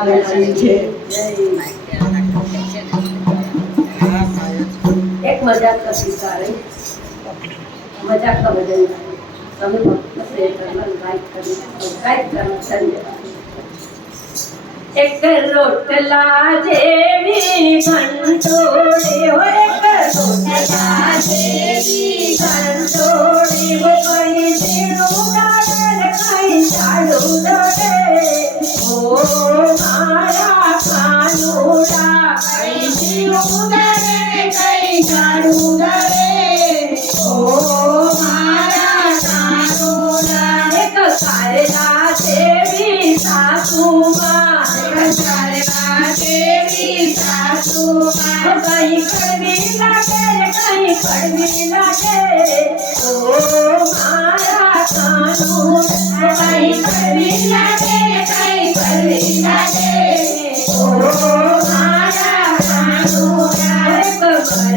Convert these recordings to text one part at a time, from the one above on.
એક મજાક કરતી તારે મજાક का भजन તમે ભક્ત से करना लाइक करना संजय एक रोटला जेवी घंटोड़ी हो एक रोटला जेवी घंटोड़ी वो कहीं तेरू डाल कहीं चालू डरे ओ मारा कानूड़ा कहीं तेरू डरे कहीं चालू डरे ओ मारा कानूड़ा एक कारेला जेवी सासुमा कहीं कड़वी लागे ओ मारा कानून कहीं कड़वी लागे ओ मारा कानून खबर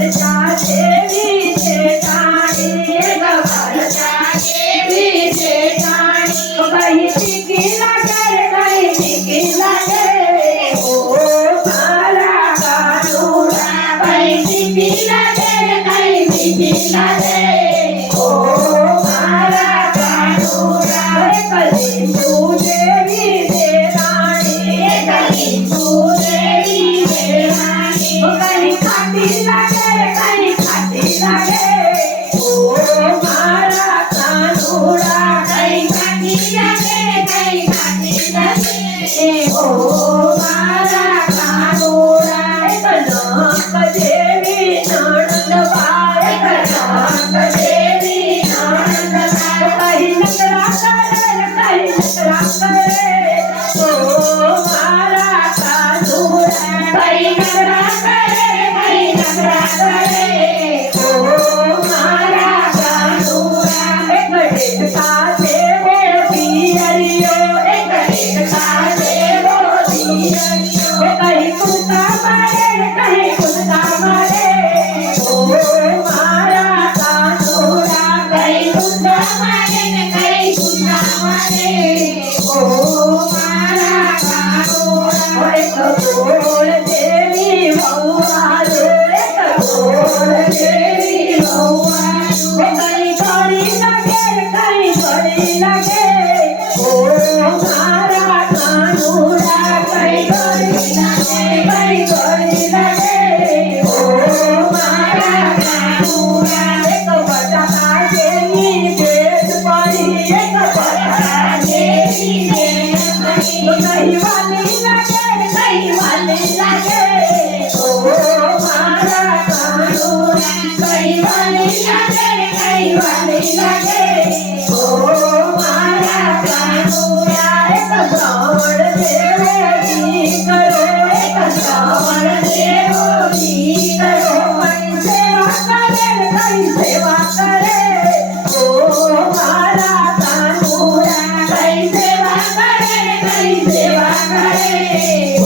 देवी जेठानी खबर देवी जेठानी कहीं टिकी लागे कहीं टिकी लागे ओ मारा कानून कहीं टिकी लागे कहीं टिकी लागे ओ मारा कानून कहीं तू देवी देरानी कहीं तू देवी देरानी कहीं खाती लागे ओ मारा कानून कहीं खाती लागे ओ मारा कानून कनक देवी नंद बाय कनक देवी नंद कहीं नकरा करे ओ मारा कानून कहीं नकरा करे ओ मारा कानून एक का देवो पियरियो एक का देवो पियरियो कहीं कुत्ता मारे ओ मारा कानून कहीं कुत्ता मारे ओ मारा कानून एक बोल देवी भौवालो एक बोल देवी भौवालो कहीं घड़ी लागे ओ मारा कानून कहीं घड़ी लागे ओ मारा कानून एक बटा देवी देश पड़ी एक बटा देवी देश पड़ी कहीं वाली लागे ओ मारा कानून कहीं वाली लागे ओ मारा कानून एक श्रावण देवोनी करो एक श्रावण देवोनी करो कहीं सेवा करे ओ मारा कानून कहीं सेवा करे ओ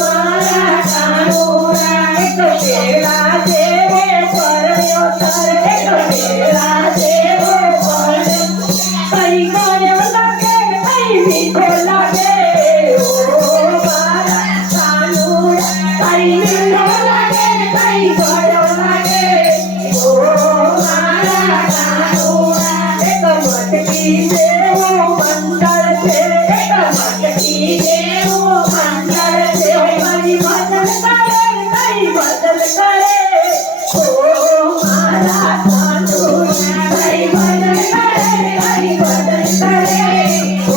मारा कानून एक बेड़ा देवो परयो तर एक बेड़ा देवो परयो कहीं गयो लागे कहीं मीठो लागे ओ मारा कानून कहीं मीठो लागे कहीं गयो लागे ओ मारा कानून एक मटकी देवो मंडल से एक मटकी देवो मंडल से कहीं बदल करे ओ मारा कानून कहीं बदल करे ओ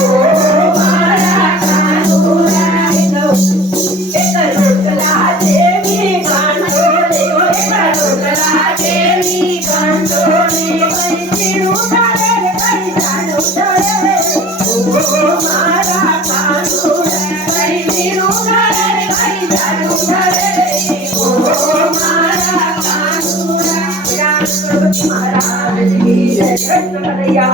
मारा कानून एक रोटला देवी कांटोली एक रोटला देवी कांटोली कहीं चिड़ू डाले कहीं चालू डरे ओ मारा कानून कहीं चिड़ू डाले कहीं चालू डरे ओ मारा कानून महाराज की जय कृष्ण कन्हैया